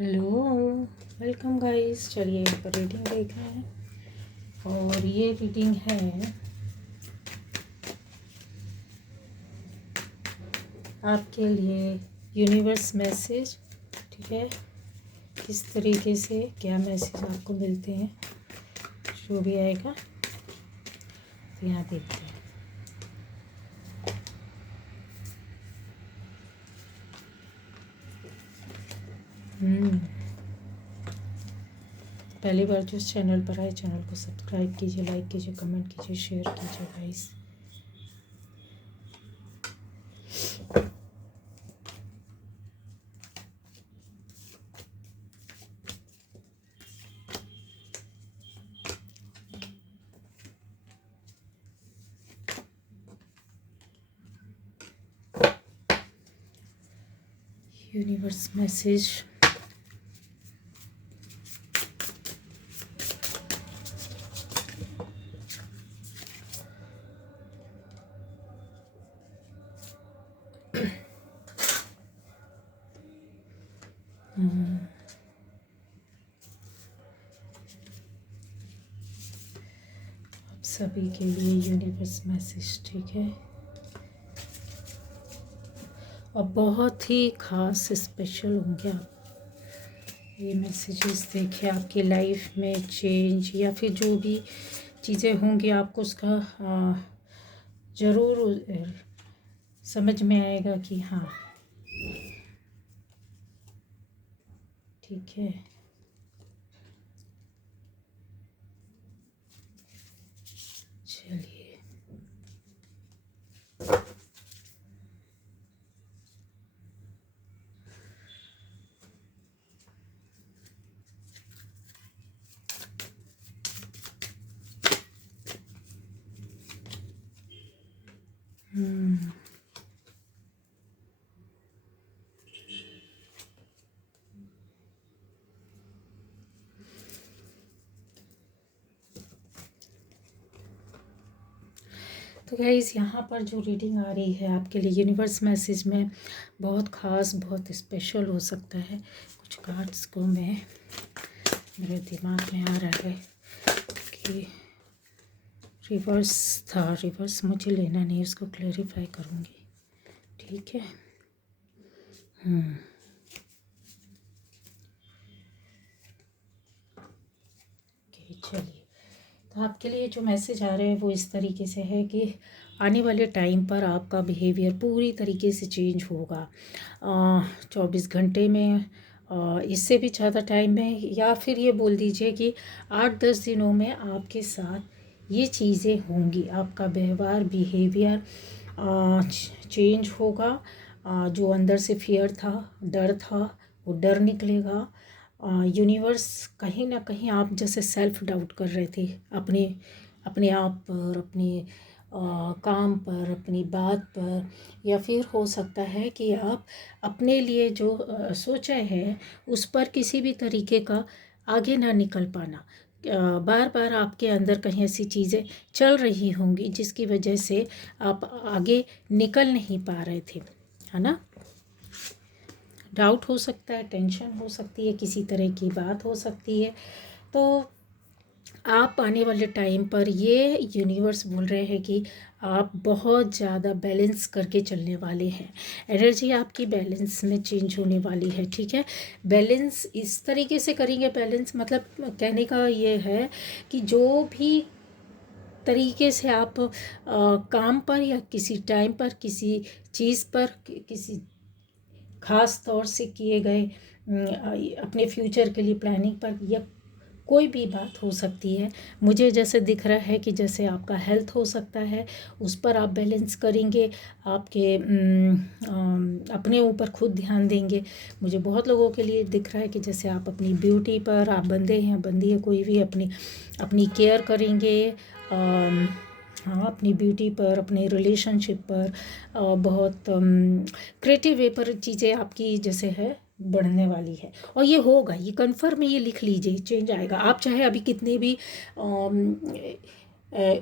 Hello, welcome guys. चलिए एक पर रीडिंग देख रहे हैं और ये रीडिंग है आपके लिए यूनिवर्स मैसेज। ठीक है, किस तरीके से क्या मैसेज आपको मिलते हैं, जो भी आएगा तो यहाँ देखते हैं। पहली बार जो इस चैनल पर आए, चैनल को सब्सक्राइब कीजिए, लाइक कीजिए, कमेंट कीजिए, शेयर कीजिए गाइस। Universe message. आप सभी के लिए यूनिवर्स मैसेज। ठीक है, और बहुत ही ख़ास स्पेशल होंगे आप ये मैसेजेस। देखिए आपकी लाइफ में चेंज या फिर जो भी चीज़ें होंगी आपको उसका ज़रूर समझ में आएगा कि हाँ ठीक है। चलिए तो गाइस, यहाँ पर जो रीडिंग आ रही है आपके लिए यूनिवर्स मैसेज में बहुत ख़ास, बहुत स्पेशल हो सकता है। कुछ कार्ड्स को मेरे दिमाग में आ रहा है कि रिवर्स था, रिवर्स मुझे लेना नहीं, उसको क्लेरिफाई करूँगी। ठीक है। चलिए, तो आपके लिए जो मैसेज आ रहे हैं वो इस तरीके से है कि आने वाले टाइम पर आपका बिहेवियर पूरी तरीके से चेंज होगा। 24 घंटे में, इससे भी ज़्यादा टाइम में, या फिर ये बोल दीजिए कि 8-10 दिनों में आपके साथ ये चीज़ें होंगी। आपका व्यवहार, बिहेवियर चेंज होगा। जो अंदर से फियर था, डर था, वो डर निकलेगा। यूनिवर्स कहीं ना कहीं आप जैसे सेल्फ डाउट कर रहे थे अपने अपने आप पर, अपने काम पर, अपनी बात पर, या फिर हो सकता है कि आप अपने लिए जो सोचा है उस पर किसी भी तरीके का आगे ना निकल पाना। बार बार आपके अंदर कहीं ऐसी चीज़ें चल रही होंगी जिसकी वजह से आप आगे निकल नहीं पा रहे थे, है ना। डाउट हो सकता है, टेंशन हो सकती है, किसी तरह की बात हो सकती है। तो आप आने वाले टाइम पर ये यूनिवर्स बोल रहे हैं कि आप बहुत ज़्यादा बैलेंस करके चलने वाले हैं। एनर्जी आपकी बैलेंस में चेंज होने वाली है। ठीक है, बैलेंस इस तरीके से करेंगे। बैलेंस मतलब कहने का ये है कि जो भी तरीके से आप काम पर या किसी टाइम पर, किसी चीज़ पर, किसी ख़ास तौर से किए गए अपने फ्यूचर के लिए प्लानिंग पर, या कोई भी बात हो सकती है। मुझे जैसे दिख रहा है कि जैसे आपका हेल्थ हो सकता है, उस पर आप बैलेंस करेंगे। आपके अपने ऊपर खुद ध्यान देंगे। मुझे बहुत लोगों के लिए दिख रहा है कि जैसे आप अपनी ब्यूटी पर, आप बंदे हैं, बंदी है, कोई भी अपनी अपनी केयर करेंगे। हाँ, अपनी ब्यूटी पर, अपने रिलेशनशिप पर, बहुत क्रिएटिव वे पर चीज़ें आपकी जैसे है बढ़ने वाली है। और ये होगा, ये कन्फर्म है, ये लिख लीजिए, चेंज आएगा। आप चाहे अभी कितने भी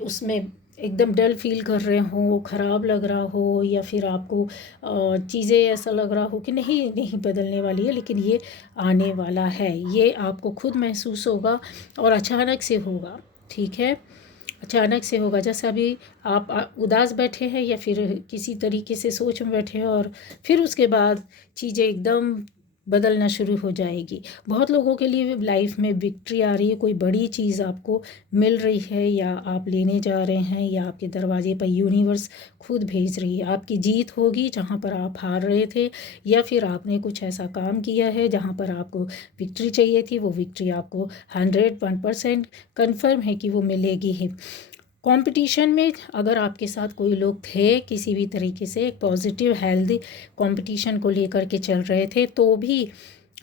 उसमें एकदम डल फील कर रहे हो, ख़राब लग रहा हो, या फिर आपको चीज़ें ऐसा लग रहा हो कि नहीं नहीं बदलने वाली है, लेकिन ये आने वाला है। ये आपको खुद महसूस होगा और अचानक से होगा, ठीक है, अचानक से होगा। जैसे अभी आप उदास बैठे हैं या फिर किसी तरीके से सोच में बैठे हैं, और फिर उसके बाद चीज़ें एकदम बदलना शुरू हो जाएगी। बहुत लोगों के लिए लाइफ में विक्ट्री आ रही है, कोई बड़ी चीज़ आपको मिल रही है या आप लेने जा रहे हैं, या आपके दरवाजे पर यूनिवर्स खुद भेज रही है। आपकी जीत होगी जहाँ पर आप हार रहे थे, या फिर आपने कुछ ऐसा काम किया है जहाँ पर आपको विक्ट्री चाहिए थी, वो विक्ट्री आपको 101% कन्फर्म है कि वो मिलेगी ही। कंपटीशन में अगर आपके साथ कोई लोग थे किसी भी तरीके से एक पॉजिटिव हेल्दी कंपटीशन को लेकर के चल रहे थे, तो भी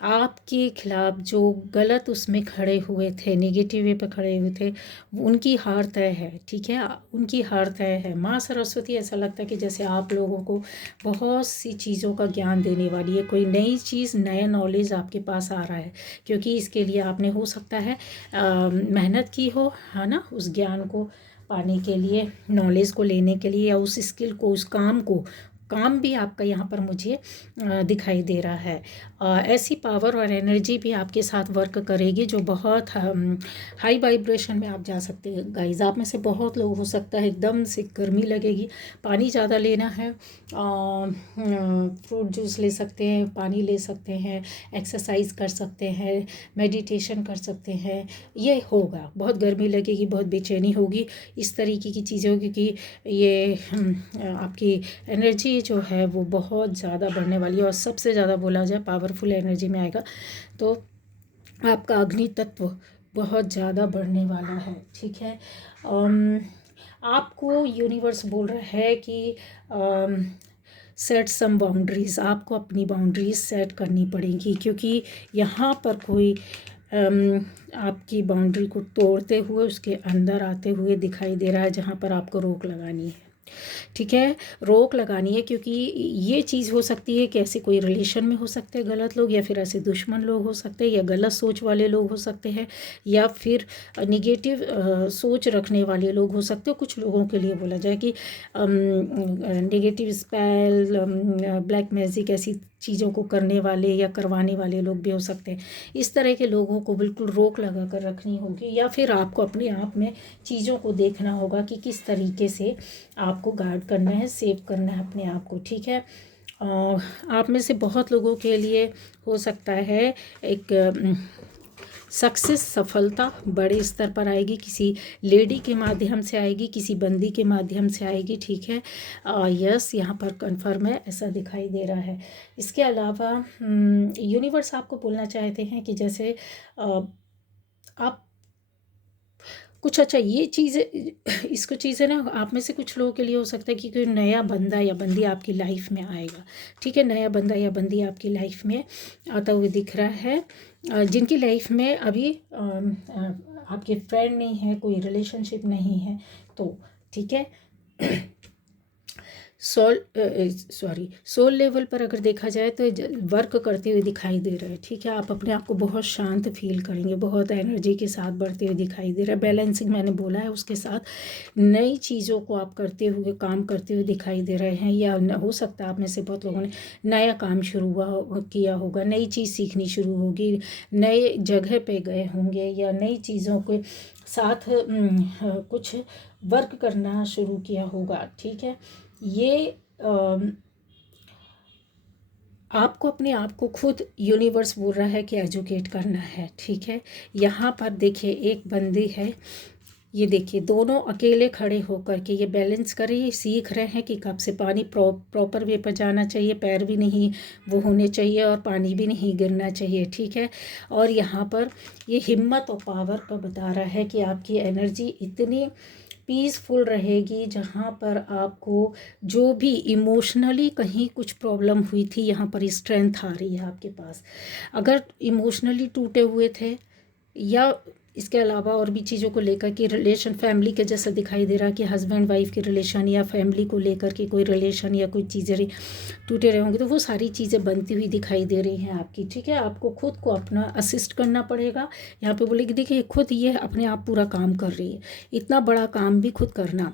आपके खिलाफ जो गलत उसमें खड़े हुए थे, नेगेटिव वे पर खड़े हुए थे, उनकी हार तय है, ठीक है, उनकी हार तय है। माँ सरस्वती ऐसा लगता है कि जैसे आप लोगों को बहुत सी चीज़ों का ज्ञान देने वाली है, कोई नई चीज़, नया नॉलेज आपके पास आ रहा है, क्योंकि इसके लिए आपने हो सकता है मेहनत की हो, है ना, उस ज्ञान को पाने के लिए, नॉलेज को लेने के लिए, या उस स्किल को, उस काम को, काम भी आपका यहाँ पर मुझे दिखाई दे रहा है। ऐसी पावर और एनर्जी भी आपके साथ वर्क करेगी जो बहुत हाई वाइब्रेशन में आप जा सकते हैं। गाइस, आप में से बहुत लोग हो सकता है एकदम से गर्मी लगेगी, पानी ज़्यादा लेना है, फ्रूट जूस ले सकते हैं, पानी ले सकते हैं, एक्सरसाइज कर सकते हैं, मेडिटेशन कर सकते हैं। ये होगा, बहुत गर्मी लगेगी, बहुत बेचैनी होगी, इस तरीके की चीज़ें होगी कि ये आपकी एनर्जी जो है वो बहुत ज़्यादा बढ़ने वाली है। और सबसे ज़्यादा बोला जाए पावरफुल एनर्जी में आएगा तो आपका अग्नि तत्व बहुत ज़्यादा बढ़ने वाला है, ठीक है। आपको यूनिवर्स बोल रहा है कि सेट सम बाउंड्रीज़, आपको अपनी बाउंड्रीज़ सेट करनी पड़ेगी, क्योंकि यहाँ पर कोई आपकी बाउंड्री को तोड़ते हुए उसके अंदर आते हुए दिखाई दे रहा है, जहाँ पर आपको रोक लगानी है, ठीक है, रोक लगानी है। क्योंकि ये चीज़ हो सकती है कि ऐसे कोई रिलेशन में हो सकते हैं गलत लोग, या फिर ऐसे दुश्मन लोग हो सकते हैं, या गलत सोच वाले लोग हो सकते हैं, या फिर निगेटिव सोच रखने वाले लोग हो सकते हैं। कुछ लोगों के लिए बोला जाए कि निगेटिव स्पेल, ब्लैक मैजिक, ऐसी चीज़ों को करने वाले या करवाने वाले लोग भी हो सकते हैं। इस तरह के लोगों को बिल्कुल रोक लगा कर रखनी होगी, या फिर आपको अपने आप में चीज़ों को देखना होगा कि किस तरीके से आपको गार्ड करना है, सेव करना है अपने आप को, ठीक है। आप में से बहुत लोगों के लिए हो सकता है एक सक्सेस, सफलता बड़े स्तर पर आएगी, किसी लेडी के माध्यम से आएगी, किसी बंदी के माध्यम से आएगी, ठीक है। यस, यहाँ पर कंफर्म है, ऐसा दिखाई दे रहा है। इसके अलावा यूनिवर्स आपको बोलना चाहते हैं कि जैसे आप कुछ अच्छा ये चीज़ें, इसको चीज़ें ना आप में से कुछ लोगों के लिए हो सकता है कि कोई नया बंदा या बंदी आपकी लाइफ में आएगा, ठीक है, नया बंदा या बंदी आपकी लाइफ में आता हुआ दिख रहा है, जिनकी लाइफ में अभी आपके फ्रेंड नहीं है, कोई रिलेशनशिप नहीं है, तो ठीक है। सोल लेवल पर अगर देखा जाए तो वर्क करते हुए दिखाई दे रहा है, ठीक है। आप अपने आप को बहुत शांत फील करेंगे, बहुत एनर्जी के साथ बढ़ते हुए दिखाई दे रहा है। बैलेंसिंग मैंने बोला है, उसके साथ नई चीज़ों को आप करते हुए, काम करते हुए दिखाई दे रहे हैं, या हो सकता है आप में से बहुत लोगों ने नया काम शुरू किया होगा, नई चीज़ सीखनी शुरू होगी, नए जगह पे गए होंगे, या नई चीज़ों के साथ कुछ वर्क करना शुरू किया होगा, ठीक है। ये आपको अपने आप को खुद यूनिवर्स बोल रहा है कि एजुकेट करना है, ठीक है। यहाँ पर देखिए एक बंदी है, ये देखिए दोनों अकेले खड़े होकर के ये बैलेंस कर रही है, सीख रहे हैं कि कब से पानी प्रॉपर वे पर जाना चाहिए, पैर भी नहीं वो होने चाहिए और पानी भी नहीं गिरना चाहिए, ठीक है। और यहाँ पर ये हिम्मत और पावर पर बता रहा है कि आपकी एनर्जी इतनी पीसफुल रहेगी, जहाँ पर आपको जो भी इमोशनली कहीं कुछ प्रॉब्लम हुई थी, यहाँ पर स्ट्रेंथ आ रही है आपके पास। अगर इमोशनली टूटे हुए थे, या इसके अलावा और भी चीज़ों को लेकर के रिलेशन, फैमिली के जैसा दिखाई दे रहा कि हस्बैंड वाइफ के रिलेशन, या फैमिली को लेकर के कोई रिलेशन या कोई चीज़ें टूटे रहे होंगे, तो वो सारी चीज़ें बनती हुई दिखाई दे रही हैं आपकी, ठीक है। आपको खुद को अपना असिस्ट करना पड़ेगा। यहाँ पे बोले कि देखिए खुद ये अपने आप पूरा काम कर रही है, इतना बड़ा काम भी खुद करना,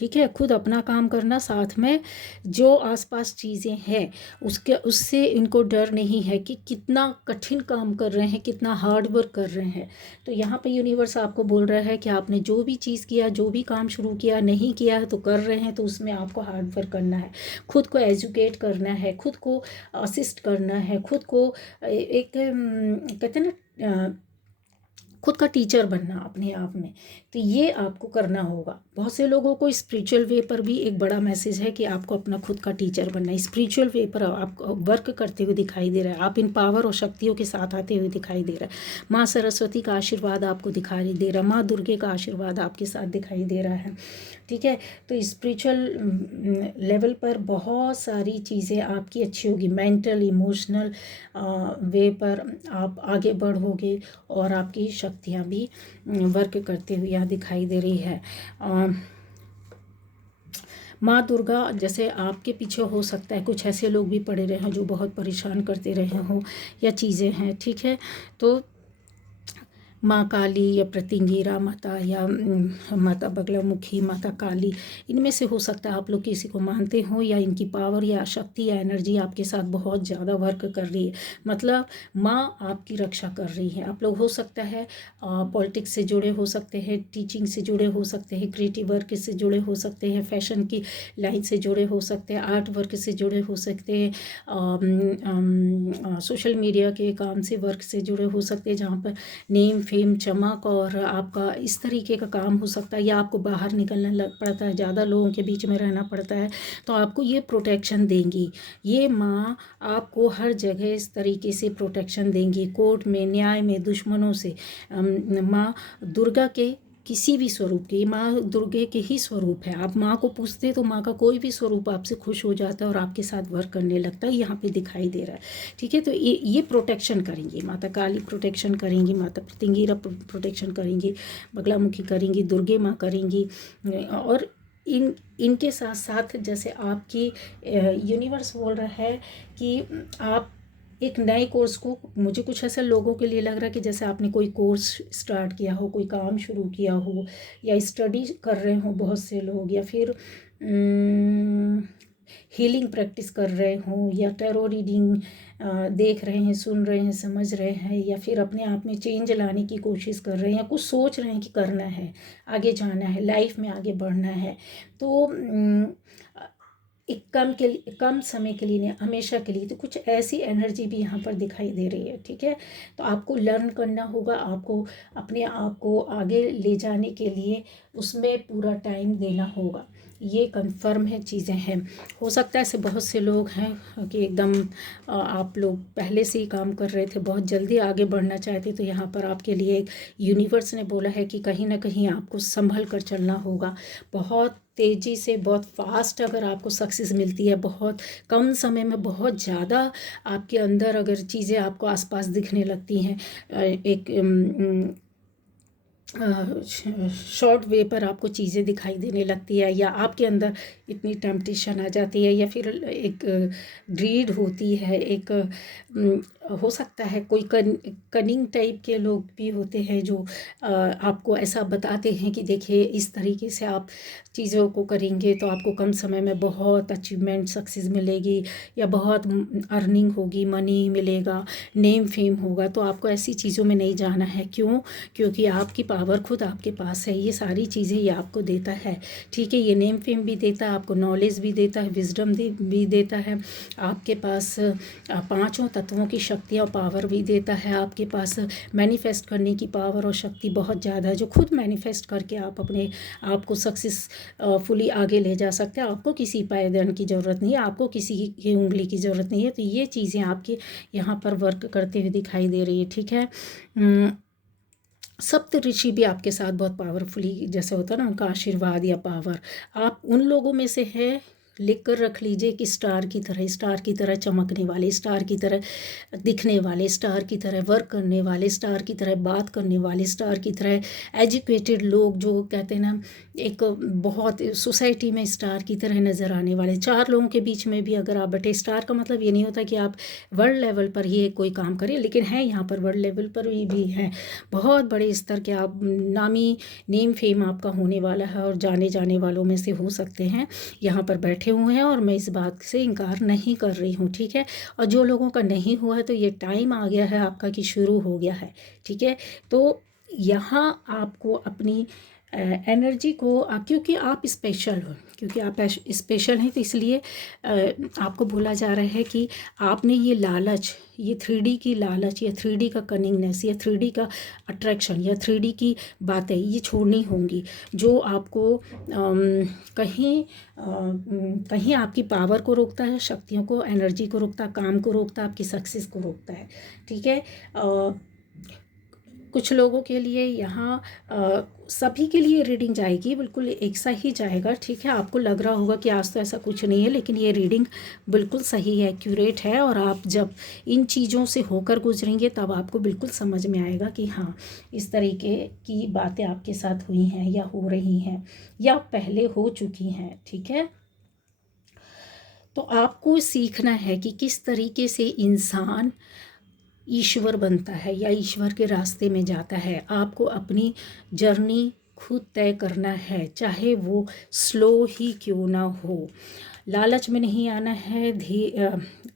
ठीक है। खुद अपना काम करना, साथ में जो आसपास चीज़ें हैं उससे इनको डर नहीं है कि कितना कठिन काम कर रहे हैं, कितना हार्ड वर्क कर रहे हैं। तो यहाँ पे यूनिवर्स आपको बोल रहा है कि आपने जो भी चीज़ किया, जो भी काम शुरू किया, नहीं किया है तो कर रहे हैं, तो उसमें आपको हार्ड वर्क करना है, खुद को एजुकेट करना है, खुद को असिस्ट करना है, खुद को एक कहते हैं ना, खुद का टीचर बनना अपने आप में। तो ये आपको करना होगा। बहुत से लोगों को स्पिरिचुअल वे पर भी एक बड़ा मैसेज है कि आपको अपना खुद का टीचर बनना है। स्पिरिचुअल वे पर आप वर्क करते हुए दिखाई दे रहा है, आप इन पावर और शक्तियों के साथ आते हुए दिखाई दे रहा है। माँ सरस्वती का आशीर्वाद आपको दिखाई दे रहा है, माँ दुर्गे का आशीर्वाद आपके साथ दिखाई दे रहा है, ठीक है। तो स्पिरिचुअल लेवल पर बहुत सारी चीज़ें आपकी अच्छी होगी। मेंटल, इमोशनल वे पर आप आगे बढ़ोगे और आपकी शक्तियाँ भी वर्क करते हुए यहाँ दिखाई दे रही है। माँ दुर्गा जैसे आपके पीछे हो सकता है कुछ ऐसे लोग भी पड़े रहे हैं जो बहुत परेशान करते रहे हों या चीज़ें हैं, ठीक है। तो माँ काली या प्रतिंगिरा माता या माता बगलामुखी, माता काली, इनमें से हो सकता है आप लोग किसी को मानते हो या इनकी पावर या शक्ति या एनर्जी आपके साथ बहुत ज़्यादा वर्क कर रही है। मतलब माँ आपकी रक्षा कर रही है। आप लोग हो सकता है पॉलिटिक्स से जुड़े हो सकते हैं, टीचिंग से जुड़े हो सकते हैं, क्रिएटिव वर्क से जुड़े हो सकते हैं, फैशन की लाइन से जुड़े हो सकते हैं, आर्ट वर्क से जुड़े हो सकते हैं, सोशल मीडिया के काम से वर्क से जुड़े हो सकते हैं, जहाँ पर नेम फेम चमक और आपका इस तरीके का काम हो सकता है, या आपको बाहर निकलना लग पड़ता है, ज़्यादा लोगों के बीच में रहना पड़ता है, तो आपको ये प्रोटेक्शन देंगी। ये माँ आपको हर जगह इस तरीके से प्रोटेक्शन देंगी, कोर्ट में, न्याय में, दुश्मनों से। माँ दुर्गा के किसी भी स्वरूप की, माँ दुर्गे के ही स्वरूप है। आप माँ को पूछते तो माँ का कोई भी स्वरूप आपसे खुश हो जाता है और आपके साथ वर्क करने लगता है, यहाँ पे दिखाई दे रहा है, ठीक है। तो ये प्रोटेक्शन करेंगी, माता काली प्रोटेक्शन करेंगी, माता प्रतिंगिरा प्रोटेक्शन करेंगी, बगलामुखी करेंगी, दुर्गे माँ करेंगी। और इनके साथ साथ जैसे आपकी यूनिवर्स बोल रहा है कि आप एक नए कोर्स को, मुझे कुछ ऐसे लोगों के लिए लग रहा है कि जैसे आपने कोई कोर्स स्टार्ट किया हो, कोई काम शुरू किया हो, या स्टडी कर रहे हो बहुत से लोग, या फिर हीलिंग प्रैक्टिस कर रहे हों, या टैरो रीडिंग देख रहे हैं, सुन रहे हैं, समझ रहे हैं, या फिर अपने आप में चेंज लाने की कोशिश कर रहे हैं, या कुछ सोच रहे हैं कि करना है, आगे जाना है, लाइफ में आगे बढ़ना है। तो एक कम समय के लिए नहीं, हमेशा के लिए। तो कुछ ऐसी एनर्जी भी यहाँ पर दिखाई दे रही है, ठीक है। तो आपको लर्न करना होगा, आपको अपने आप को आगे ले जाने के लिए उसमें पूरा टाइम देना होगा। ये कंफर्म है, चीज़ें हैं। हो सकता है ऐसे बहुत से लोग हैं कि एकदम आप लोग पहले से ही काम कर रहे थे, बहुत जल्दी आगे बढ़ना चाहते, तो यहाँ पर आपके लिए एक यूनिवर्स ने बोला है कि कहीं ना कहीं आपको संभल कर चलना होगा। बहुत तेज़ी से, बहुत फास्ट अगर आपको सक्सेस मिलती है, बहुत कम समय में बहुत ज़्यादा आपके अंदर अगर चीज़ें आपको आसपास दिखने लगती हैं, एक शॉर्ट वे पर आपको चीज़ें दिखाई देने लगती है, या आपके अंदर इतनी टेम्पटेशन आ जाती है, या फिर एक ग्रीड होती है, एक हो सकता है कोई कनिंग टाइप के लोग भी होते हैं जो आपको ऐसा बताते हैं कि देखिए इस तरीके से आप चीज़ों को करेंगे तो आपको कम समय में बहुत अचीवमेंट, सक्सेस मिलेगी, या बहुत अर्निंग होगी, मनी मिलेगा, नेम फेम होगा। तो आपको ऐसी चीज़ों में नहीं जाना है। क्यों? क्योंकि आपकी पावर खुद आपके पास है। ये सारी चीज़ें ये आपको देता है, ठीक है। ये नेम फेम भी देता है, आपको नॉलेज भी देता है, विजडम भी देता है, आपके पास पांचों तत्वों की शक्ति और पावर भी देता है, आपके पास मैनिफेस्ट करने की पावर और शक्ति बहुत ज़्यादा है, जो खुद मैनिफेस्ट करके आप अपने आप को सक्सेस फुली आगे ले जा सकते हैं। आपको किसी पायदान की ज़रूरत नहीं है, आपको किसी की उंगली की ज़रूरत नहीं है। तो ये चीज़ें आपके यहाँ पर वर्क करते हुए दिखाई दे रही है, ठीक है। सप्त ऋषि भी आपके साथ बहुत पावरफुली, जैसे होता है ना, उनका आशीर्वाद या पावर, आप उन लोगों में से है लिख कर रख लीजिए कि स्टार की तरह चमकने वाले, स्टार की तरह दिखने वाले, स्टार की तरह वर्क करने वाले, स्टार की तरह बात करने वाले, स्टार की तरह एजुकेटेड लोग, जो कहते हैं ना एक बहुत सोसाइटी में स्टार की तरह नज़र आने वाले, 4 लोगों के बीच में भी अगर आप बैठे, स्टार का मतलब ये नहीं होता कि आप वर्ल्ड लेवल पर ही कोई काम करें, लेकिन है यहाँ पर वर्ल्ड लेवल पर भी हैं, बहुत बड़े स्तर के आप नामी नेम फेम आपका होने वाला है और जाने जाने वालों में से हो सकते हैं, यहाँ पर बैठे हुए हैं। और मैं इस बात से इनकार नहीं कर रही हूँ, ठीक है। और जो लोगों का नहीं हुआ है तो ये टाइम आ गया है आपका कि शुरू हो गया है, ठीक है। तो यहाँ आपको अपनी एनर्जी को क्योंकि आप स्पेशल हो, क्योंकि आप स्पेशल हैं, तो इसलिए आपको बोला जा रहा है कि आपने ये लालच, ये 3D की लालच, या 3D का कनिंगनेस, या 3D का अट्रैक्शन, या 3D की बातें ये छोड़नी होंगी, जो आपको कहीं आपकी पावर को रोकता है, शक्तियों को, एनर्जी को रोकता है, काम को रोकता है, आपकी सक्सेस को रोकता है, ठीक है। कुछ लोगों के लिए यहाँ सभी के लिए रीडिंग जाएगी, बिल्कुल एक सा ही जाएगा, ठीक है। आपको लग रहा होगा कि आज तो ऐसा कुछ नहीं है, लेकिन ये रीडिंग बिल्कुल सही है, एक्यूरेट है। और आप जब इन चीज़ों से होकर गुजरेंगे तब आपको बिल्कुल समझ में आएगा कि हाँ, इस तरीके की बातें आपके साथ हुई हैं, या हो रही हैं, या पहले हो चुकी हैं, ठीक है। तो आपको सीखना है कि किस तरीके से इंसान ईश्वर बनता है या ईश्वर के रास्ते में जाता है। आपको अपनी जर्नी खुद तय करना है, चाहे वो स्लो ही क्यों ना हो। लालच में नहीं आना है,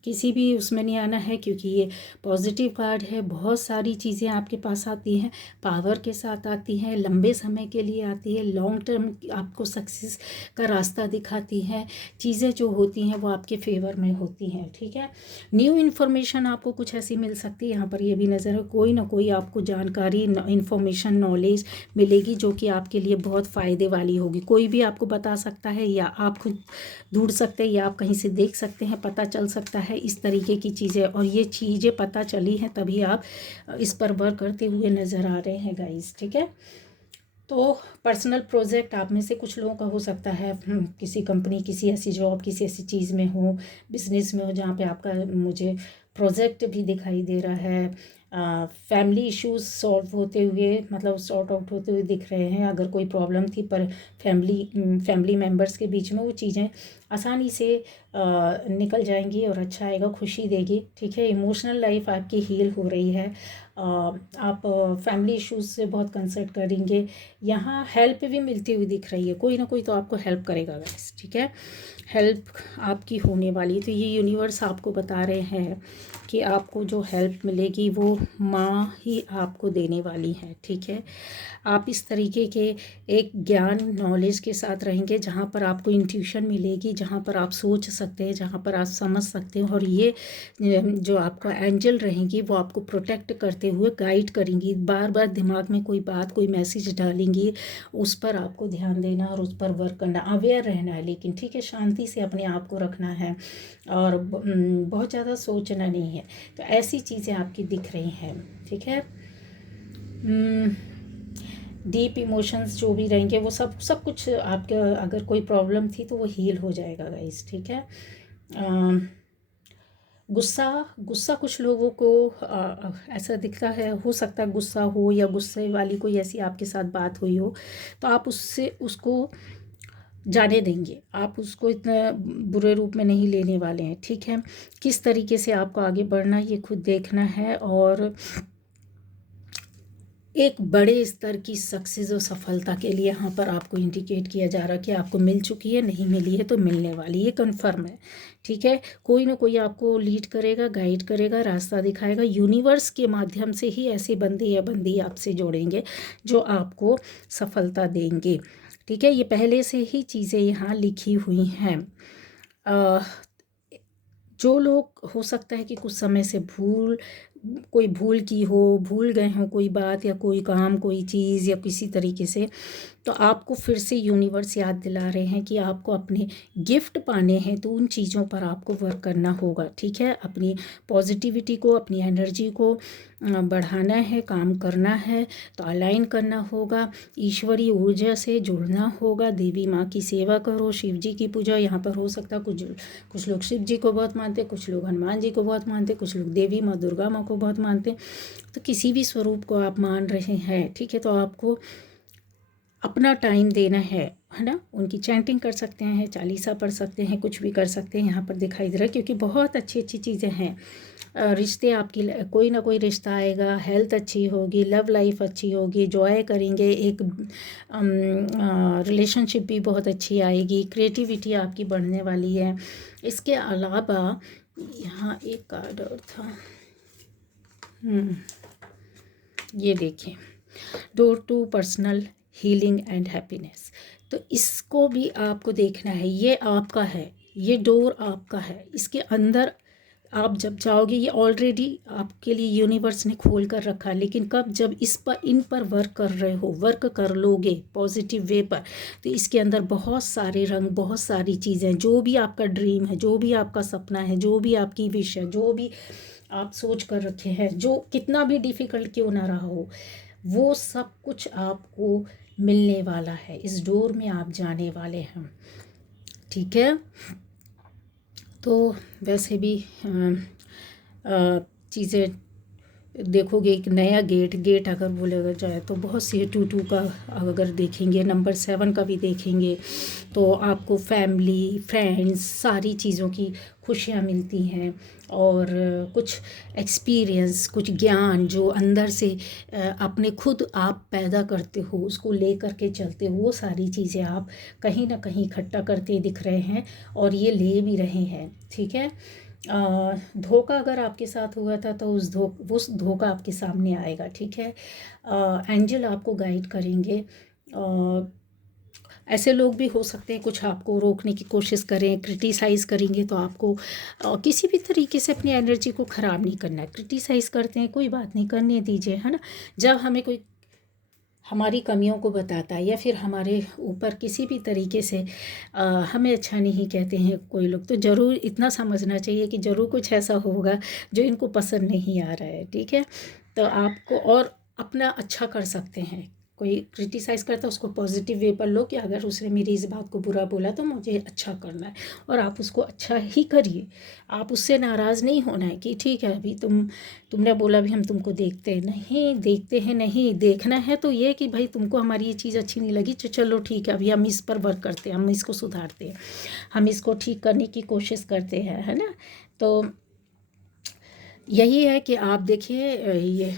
किसी भी उसमें नहीं आना है, क्योंकि ये पॉजिटिव कार्ड है। बहुत सारी चीज़ें आपके पास आती हैं, पावर के साथ आती हैं, लंबे समय के लिए आती है, लॉन्ग टर्म आपको सक्सेस का रास्ता दिखाती हैं। चीज़ें जो होती हैं वो आपके फेवर में होती हैं, ठीक है। न्यू इन्फॉर्मेशन आपको कुछ ऐसी मिल सकती है, यहाँ पर ये भी नज़र है, कोई ना कोई आपको जानकारी, इन्फॉर्मेशन, नॉलेज मिलेगी जो कि आपके लिए बहुत फ़ायदे वाली होगी। कोई भी आपको बता सकता है, या आप खुद ढूंढ सकते हैं, या आप कहीं से देख सकते हैं, पता चल सकता है इस तरीके की चीज़ें। और ये चीज़ें पता चली हैं तभी आप इस पर वर्क करते हुए नज़र आ रहे हैं गाइस, ठीक है। तो पर्सनल प्रोजेक्ट आप में से कुछ लोगों का हो सकता है, किसी कंपनी, किसी ऐसी जॉब, किसी ऐसी चीज़ में हो, बिजनेस में हो, जहाँ पे आपका मुझे प्रोजेक्ट भी दिखाई दे रहा है। फैमिली इश्यूज सॉल्व होते हुए, मतलब सॉर्ट आउट होते हुए दिख रहे हैं। अगर कोई प्रॉब्लम थी पर फैमिली मेम्बर्स के बीच में, वो चीज़ें आसानी से निकल जाएंगी और अच्छा आएगा, खुशी देगी, ठीक है। इमोशनल लाइफ आपकी हील हो रही है। आप फैमिली इश्यूज से बहुत कंसर्न करेंगे। यहाँ हेल्प भी मिलती हुई दिख रही है, कोई ना कोई तो आपको हेल्प करेगा गाइस, ठीक है। हेल्प आपकी होने वाली, तो ये यूनिवर्स आपको बता रहे हैं कि आपको जो हेल्प मिलेगी वो माँ ही आपको देने वाली है, ठीक है। आप इस तरीके के एक ज्ञान, नॉलेज के साथ रहेंगे जहाँ पर आपको इंट्यूशन मिलेगी, जहाँ पर आप सोच सकते हैं, जहाँ पर आप समझ सकते हैं। और ये जो आपका एंजल रहेंगी वो आपको प्रोटेक्ट करते हुए गाइड करेंगी। बार बार दिमाग में कोई बात, कोई मैसेज डालेंगी, उस पर आपको ध्यान देना और उस पर वर्क करना, अवेयर रहना है, लेकिन ठीक है, शांति से अपने आप को रखना है और बहुत ज़्यादा सोचना नहीं है। तो ऐसी चीज़ें आपकी दिख रही हैं, ठीक है। डीप इमोशंस जो भी रहेंगे वो सब कुछ आपके, अगर कोई प्रॉब्लम थी तो वो हील हो जाएगा गाइस, ठीक है। गुस्सा कुछ लोगों को ऐसा दिखता है, हो सकता है गुस्सा हो, या गुस्से वाली कोई ऐसी आपके साथ बात हुई हो, तो आप उसको जाने देंगे, आप उसको इतना बुरे रूप में नहीं लेने वाले हैं, ठीक है। किस तरीके से आपको आगे बढ़ना ये खुद देखना है। और एक बड़े स्तर की सक्सेस और सफलता के लिए यहाँ पर आपको इंडिकेट किया जा रहा है कि आपको मिल चुकी है, नहीं मिली है तो मिलने वाली, ये कन्फर्म है, ठीक है। कोई ना कोई आपको लीड करेगा, गाइड करेगा, रास्ता दिखाएगा। यूनिवर्स के माध्यम से ही ऐसे बंदे या बंदी आपसे जोड़ेंगे जो आपको सफलता देंगे, ठीक है। ये पहले से ही चीज़ें यहाँ लिखी हुई हैं। जो लोग हो सकता है कि कुछ समय से कोई भूल की हो, भूल गए हो कोई बात या कोई काम, कोई चीज़ या किसी तरीके से, तो आपको फिर से यूनिवर्स याद दिला रहे हैं कि आपको अपने गिफ्ट पाने हैं, तो उन चीज़ों पर आपको वर्क करना होगा। ठीक है, अपनी पॉजिटिविटी को, अपनी एनर्जी को बढ़ाना है, काम करना है, तो अलाइन करना होगा, ईश्वरीय ऊर्जा से जुड़ना होगा, देवी माँ की सेवा करो, शिव जी की पूजा। यहाँ पर हो सकता है कुछ लोग शिव जी को बहुत मानते, कुछ लोग हनुमान जी को बहुत मानते, कुछ लोग देवी माँ दुर्गा माँ को बहुत मानते। तो किसी भी स्वरूप को आप मान रहे हैं, ठीक है, तो आपको अपना टाइम देना है ना। उनकी चैंटिंग कर सकते हैं, चालीसा पढ़ सकते हैं, कुछ भी कर सकते हैं। यहाँ पर दिखाई दे रहा है क्योंकि बहुत अच्छी अच्छी चीज़ें हैं। रिश्ते आपकी, कोई ना कोई रिश्ता आएगा, हेल्थ अच्छी होगी, लव लाइफ अच्छी होगी, जॉय करेंगे, एक रिलेशनशिप भी बहुत अच्छी आएगी, क्रिएटिविटी आपकी बढ़ने वाली है। इसके अलावा यहाँ एक कार्ड और था, ये देखिए, door to personal healing and happiness. तो इसको भी आपको देखना है, ये आपका है, ये डोर आपका है, इसके अंदर आप जब जाओगे, ये ऑलरेडी आपके लिए यूनिवर्स ने खोल कर रखा है। लेकिन कब, जब इन पर वर्क कर रहे हो, वर्क कर लोगे पॉजिटिव वे पर, तो इसके अंदर बहुत सारे रंग, बहुत सारी चीज़ें, जो भी आपका ड्रीम है, जो भी आपका सपना है, जो भी आपकी विश है, जो भी आप सोच कर रखे हैं, जो कितना भी डिफ़िकल्ट क्यों ना रहा हो, वो सब कुछ आपको मिलने वाला है। इस डोर में आप जाने वाले हैं। ठीक है, तो वैसे भी चीज़ें देखोगे, एक नया गेट अगर बोला जाए तो बहुत सी 2 का अगर देखेंगे, नंबर 7 का भी देखेंगे, तो आपको फैमिली, फ्रेंड्स, सारी चीज़ों की खुशियाँ मिलती हैं। और कुछ एक्सपीरियंस, कुछ ज्ञान जो अंदर से अपने खुद आप पैदा करते हो, उसको ले करके चलते हो, वो सारी चीज़ें आप कहीं ना कहीं इकट्ठा करते दिख रहे हैं और ये ले भी रहे हैं। ठीक है, धोखा अगर आपके साथ हुआ था तो उस धोखा आपके सामने आएगा। ठीक है, एंजल आपको गाइड करेंगे। ऐसे लोग भी हो सकते हैं कुछ आपको रोकने की कोशिश करें, क्रिटिसाइज़ करेंगे, तो आपको किसी भी तरीके से अपनी एनर्जी को ख़राब नहीं करना है। क्रिटिसाइज़ करते हैं, कोई बात नहीं, करने दीजिए, है ना। जब हमें कोई हमारी कमियों को बताता है या फिर हमारे ऊपर किसी भी तरीके से हमें अच्छा नहीं कहते हैं कोई लोग, तो ज़रूर इतना समझना चाहिए कि ज़रूर कुछ ऐसा होगा जो इनको पसंद नहीं आ रहा है। ठीक है, तो आपको और अपना अच्छा कर सकते हैं। कोई क्रिटिसाइज़ करता है, उसको पॉजिटिव वे पर लो कि अगर उसने मेरी इस बात को बुरा बोला तो मुझे अच्छा करना है, और आप उसको अच्छा ही करिए। आप उससे नाराज़ नहीं होना है कि ठीक है अभी तुमने बोला भी हम तुमको देखते हैं नहीं देखना है, तो ये कि भाई तुमको हमारी ये चीज़ अच्छी नहीं लगी, तो चलो ठीक है, अभी हम इस पर वर्क करते हैं, हम इसको सुधारते हैं, हम इसको ठीक करने की कोशिश करते हैं, है ना। तो यही है कि आप देखिए, ये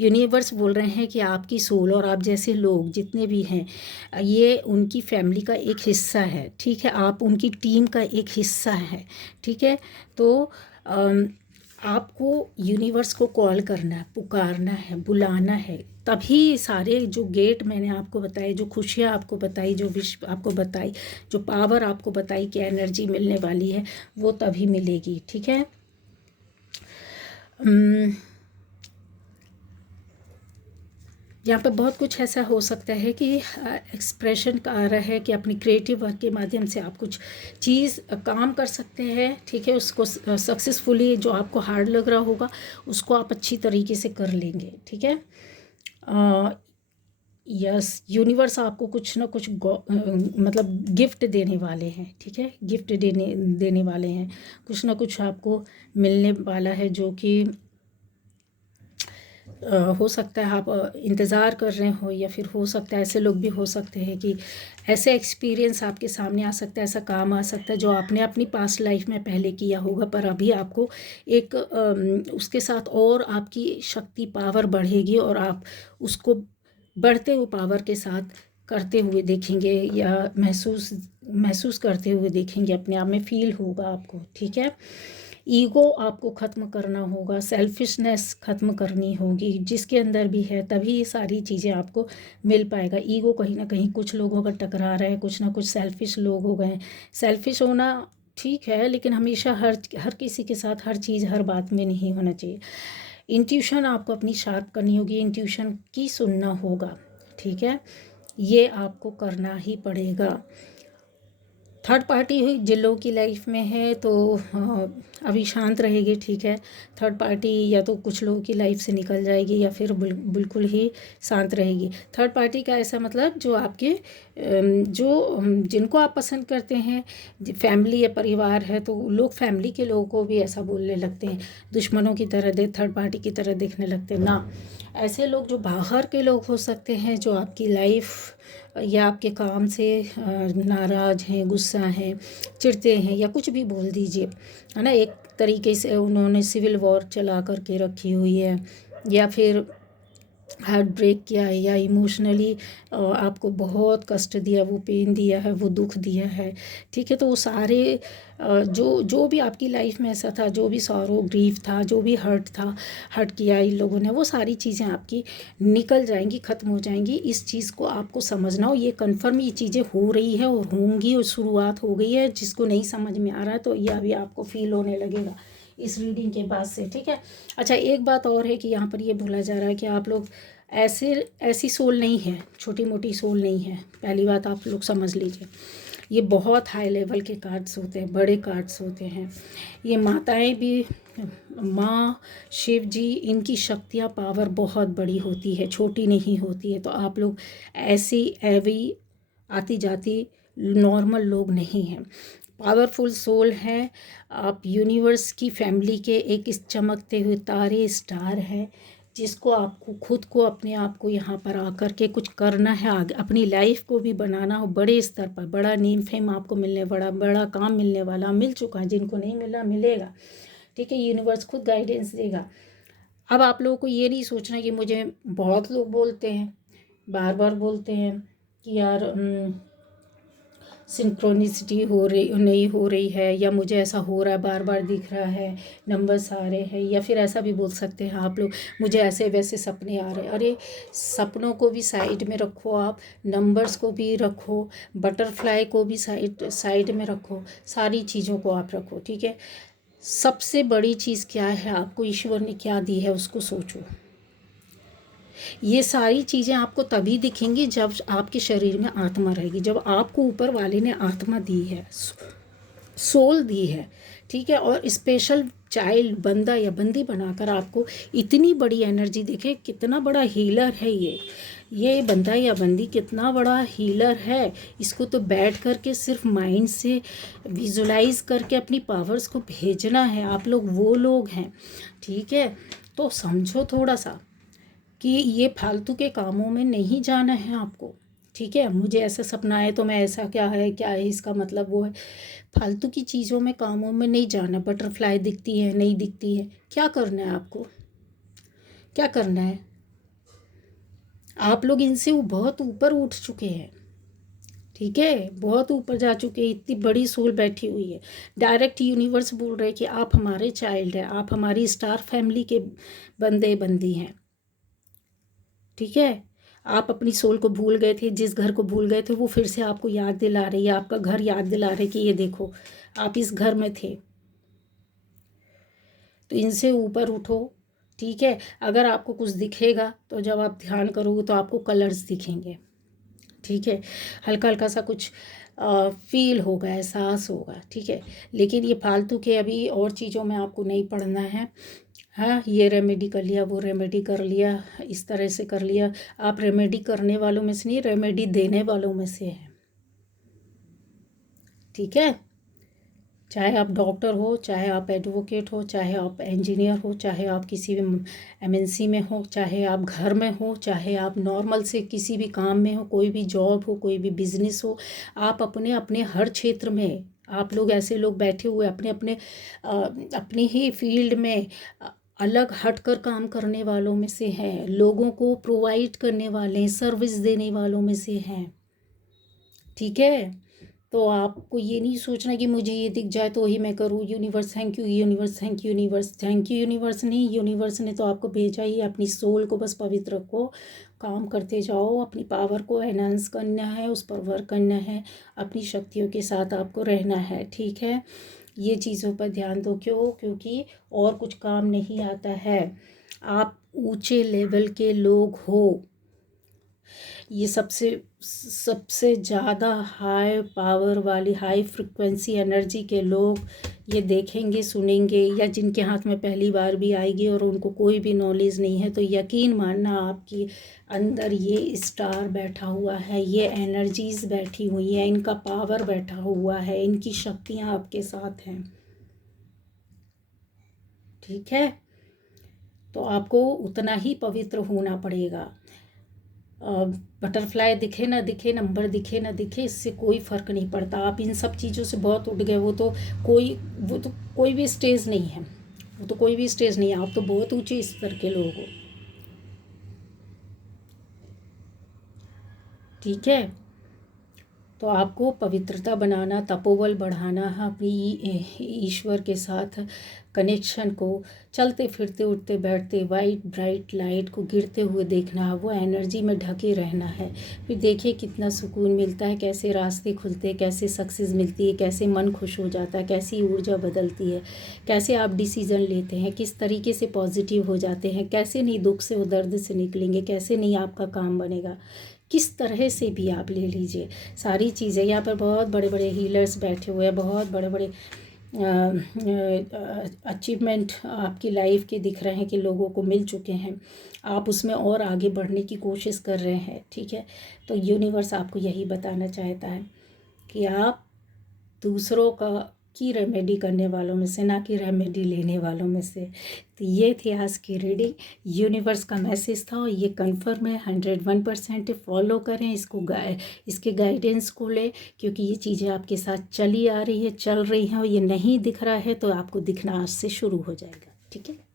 यूनिवर्स बोल रहे हैं कि आपकी सोल और आप जैसे लोग जितने भी हैं, ये उनकी फैमिली का एक हिस्सा है। ठीक है, आप उनकी टीम का एक हिस्सा है। ठीक है, तो आपको यूनिवर्स को कॉल करना है, पुकारना है, बुलाना है, तभी सारे जो गेट मैंने आपको बताए, जो खुशियाँ आपको बताई, जो विश आपको बताई, जो पावर आपको बताई कि एनर्जी मिलने वाली है, वो तभी मिलेगी। ठीक है, यहाँ पर बहुत कुछ ऐसा हो सकता है कि एक्सप्रेशन का आ रहा है कि अपनी क्रिएटिव वर्क के माध्यम से आप कुछ चीज़ काम कर सकते हैं। ठीक है, उसको सक्सेसफुली, जो आपको हार्ड लग रहा होगा उसको आप अच्छी तरीके से कर लेंगे। ठीक है, यस, यूनिवर्स आपको कुछ ना कुछ मतलब गिफ्ट देने वाले हैं। ठीक है, गिफ्ट देने वाले हैं, कुछ ना कुछ आपको मिलने वाला है, जो कि हो सकता है आप इंतज़ार कर रहे हो, या फिर हो सकता है ऐसे लोग भी हो सकते हैं कि ऐसे एक्सपीरियंस आपके सामने आ सकता है, ऐसा काम आ सकता है जो आपने अपनी पास्ट लाइफ में पहले किया होगा, पर अभी आपको एक उसके साथ और आपकी शक्ति, पावर बढ़ेगी, और आप उसको बढ़ते हुए पावर के साथ करते हुए देखेंगे, या महसूस करते हुए देखेंगे, अपने आप में फील होगा आपको। ठीक है, ईगो आपको ख़त्म करना होगा, सेल्फिशनेस ख़त्म करनी होगी, जिसके अंदर भी है, तभी ये सारी चीज़ें आपको मिल पाएगा। ईगो कहीं ना कहीं कुछ लोगों का टकरा रहा है, कुछ ना कुछ सेल्फिश लोग हो गए। सेल्फिश होना ठीक है, लेकिन हमेशा हर किसी के साथ हर चीज़, हर बात में नहीं होना चाहिए। इंट्यूशन आपको अपनी शार्प करनी होगी, इंट्यूशन की सुनना होगा, ठीक है, ये आपको करना ही पड़ेगा। थर्ड पार्टी हुई जिन लोगों की लाइफ में है तो अभी शांत रहेगी, ठीक है। थर्ड पार्टी या तो कुछ लोगों की लाइफ से निकल जाएगी या फिर बिल्कुल ही शांत रहेगी। थर्ड पार्टी का ऐसा मतलब जो आपके जिनको आप पसंद करते हैं, फैमिली या परिवार है, तो लोग फैमिली के लोगों को भी ऐसा बोलने लगते हैं, दुश्मनों की तरह थर्ड पार्टी की तरह देखने लगते हैं ना। ऐसे लोग जो बाहर के लोग हो सकते हैं, जो आपकी लाइफ या आपके काम से नाराज़ हैं, गुस्सा हैं, चिढ़ते हैं या कुछ भी बोल दीजिए, है ना। एक तरीके से उन्होंने सिविल वॉर चला करके रखी हुई है, या फिर हार्ट ब्रेक किया है, या इमोशनली आपको बहुत कष्ट दिया, वो पेन दिया है, वो दुख दिया है, ठीक है। तो वो सारे जो भी आपकी लाइफ में ऐसा था, जो भी सॉरो ग्रीफ था, जो भी हर्ट था, हर्ट किया इन लोगों ने, वो सारी चीज़ें आपकी निकल जाएंगी, ख़त्म हो जाएंगी। इस चीज़ को आपको समझना हो, ये कन्फर्म ये चीज़ें हो रही है और होंगी, और शुरुआत हो गई है। जिसको नहीं समझ में आ रहा है तो ये अभी आपको फील होने लगेगा इस रीडिंग के बाद से, ठीक है। अच्छा, एक बात और है कि यहाँ पर ये बोला जा रहा है कि आप लोग ऐसी सोल नहीं है, छोटी मोटी सोल नहीं है। पहली बात आप लोग समझ लीजिए, ये बहुत हाई लेवल के कार्ड्स होते हैं, बड़े कार्ड्स होते हैं। ये माताएं भी, माँ, शिव जी, इनकी शक्तियाँ, पावर बहुत बड़ी होती है, छोटी नहीं होती है। तो आप लोग ऐसी एवी आती जाती नॉर्मल लोग नहीं हैं, पावरफुल सोल है आप। यूनिवर्स की फैमिली के एक इस चमकते हुए तारे, स्टार है, जिसको आपको खुद को, अपने आप को यहाँ पर आकर के कुछ करना है, आगे अपनी लाइफ को भी बनाना हो बड़े स्तर पर। बड़ा नेम फेम आपको मिलने, बड़ा बड़ा काम मिलने वाला, मिल चुका है, जिनको नहीं मिला मिलेगा, ठीक है। यूनिवर्स खुद गाइडेंस देगा। अब आप लोगों को ये नहीं सोचना कि मुझे, बहुत लोग बोलते हैं, बार बार बोलते हैं कि यार सिंक्रोनिसिटी नहीं हो रही है, या मुझे ऐसा हो रहा है, बार बार दिख रहा है, नंबर्स आ रहे हैं, या फिर ऐसा भी बोल सकते हैं आप लोग, मुझे ऐसे वैसे सपने आ रहे हैं। अरे, सपनों को भी साइड में रखो आप, नंबर्स को भी रखो, बटरफ्लाई को भी साइड में रखो, सारी चीज़ों को आप रखो, ठीक है। सबसे बड़ी चीज़ क्या है, आपको ईश्वर ने क्या दी है उसको सोचो। ये सारी चीज़ें आपको तभी दिखेंगी जब आपके शरीर में आत्मा रहेगी, जब आपको ऊपर वाले ने आत्मा दी है, सोल दी है, ठीक है। और स्पेशल चाइल्ड, बंदा या बंदी बनाकर आपको इतनी बड़ी एनर्जी, देखे कितना बड़ा हीलर है ये बंदा या बंदी कितना बड़ा हीलर है। इसको तो बैठ कर के सिर्फ माइंड से विजुलाइज करके अपनी पावर्स को भेजना है। आप लोग वो लोग हैं, ठीक है। तो समझो थोड़ा सा कि ये फालतू के कामों में नहीं जाना है आपको, ठीक है। मुझे ऐसा सपना है तो मैं, ऐसा क्या है इसका मतलब वो है, फालतू की चीज़ों में, कामों में नहीं जाना। बटरफ्लाई दिखती है, नहीं दिखती है, क्या करना है आपको, क्या करना है। आप लोग इनसे बहुत ऊपर उठ चुके हैं, ठीक है, बहुत ऊपर जा चुके हैं। इतनी बड़ी सोल बैठी हुई है, डायरेक्ट यूनिवर्स बोल रहे हैं कि आप हमारे चाइल्ड हैं, आप हमारी स्टार फैमिली के बंदे बंदी हैं, ठीक है। आप अपनी सोल को भूल गए थे, जिस घर को भूल गए थे वो फिर से आपको याद दिला रही है, आपका घर याद दिला रहे कि ये देखो आप इस घर में थे। तो इनसे ऊपर उठो, ठीक है। अगर आपको कुछ दिखेगा तो जब आप ध्यान करोगे तो आपको कलर्स दिखेंगे, ठीक है। हल्का हल्का सा कुछ फील होगा, एहसास होगा, ठीक है। लेकिन ये फालतू के अभी और चीज़ों में आपको नहीं पढ़ना है। हाँ, ये रेमेडी कर लिया, वो रेमेडी कर लिया, इस तरह से कर लिया। आप रेमेडी करने वालों में से नहीं, रेमेडी देने वालों में से हैं, ठीक है। चाहे आप डॉक्टर हो, चाहे आप एडवोकेट हो, चाहे आप इंजीनियर हो, चाहे आप किसी भी एमएनसी में हो, चाहे आप घर में हो, चाहे आप नॉर्मल से किसी भी काम में हो, कोई भी जॉब हो, कोई भी बिजनेस हो, आप अपने अपने हर क्षेत्र में, आप लोग ऐसे लोग बैठे हुए अपने अपने अपनी ही फील्ड में अलग हट कर काम करने वालों में से हैं, लोगों को प्रोवाइड करने वाले, सर्विस देने वालों में से हैं, ठीक है। तो आपको ये नहीं सोचना कि मुझे ये दिख जाए तो ही मैं करूँ। Universe thank you, universe thank you, universe thank you. Universe नहीं, यूनिवर्स ने तो आपको भेजा ही। अपनी सोल को बस पवित्र रखो, काम करते जाओ, अपनी पावर को एनहांस करना है, उस पर वर्क करना है, अपनी शक्तियों के साथ आपको रहना है, ठीक है। ये चीज़ों पर ध्यान दो, क्योंकि और कुछ काम नहीं आता है। आप ऊंचे लेवल के लोग हो। ये सबसे ज़्यादा हाई पावर वाली, हाई फ्रिक्वेंसी एनर्जी के लोग ये देखेंगे, सुनेंगे, या जिनके हाथ में पहली बार भी आएगी और उनको कोई भी नॉलेज नहीं है, तो यकीन मानना आपके अंदर ये स्टार बैठा हुआ है, ये एनर्जीज बैठी हुई हैं, इनका पावर बैठा हुआ है, इनकी शक्तियाँ आपके साथ हैं। ठीक है, तो आपको उतना ही पवित्र होना पड़ेगा। बटरफ्लाई दिखे ना दिखे, नंबर दिखे ना दिखे, इससे कोई फ़र्क नहीं पड़ता। आप इन सब चीज़ों से बहुत उठ गए, वो तो कोई भी स्टेज नहीं है, वो तो कोई भी स्टेज नहीं है। आप तो बहुत ऊंचे स्तर के लोग हो। ठीक है, तो आपको पवित्रता बनाना, तपोबल बढ़ाना, अपनी ईश्वर के साथ कनेक्शन को, चलते फिरते उठते बैठते वाइट ब्राइट लाइट को गिरते हुए देखना, वो एनर्जी में ढके रहना है। फिर देखिए कितना सुकून मिलता है, कैसे रास्ते खुलते हैं, कैसे सक्सेस मिलती है, कैसे मन खुश हो जाता है, कैसी ऊर्जा बदलती है, कैसे आप डिसीज़न लेते हैं, किस तरीके से पॉजिटिव हो जाते हैं, कैसे नहीं दुख से और दर्द से निकलेंगे, कैसे नहीं आपका काम बनेगा, किस तरह से भी आप ले लीजिए सारी चीज़ें। यहाँ पर बहुत बड़े बड़े हीलर्स बैठे हुए हैं, बहुत बड़े बड़े अचीवमेंट आपकी लाइफ के दिख रहे हैं कि लोगों को मिल चुके हैं, आप उसमें और आगे बढ़ने की कोशिश कर रहे हैं। ठीक है, तो यूनिवर्स आपको यही बताना चाहता है कि आप दूसरों की रेमेडी करने वालों में से, ना कि रेमेडी लेने वालों में से। तो ये थी आज की रीडिंग, यूनिवर्स का मैसेज था और ये कंफर्म है, 101% फॉलो करें इसको, इसके गाइडेंस को ले, क्योंकि ये चीज़ें आपके साथ चली आ रही है, चल रही हैं, और ये नहीं दिख रहा है तो आपको दिखना आज से शुरू हो जाएगा। ठीक है।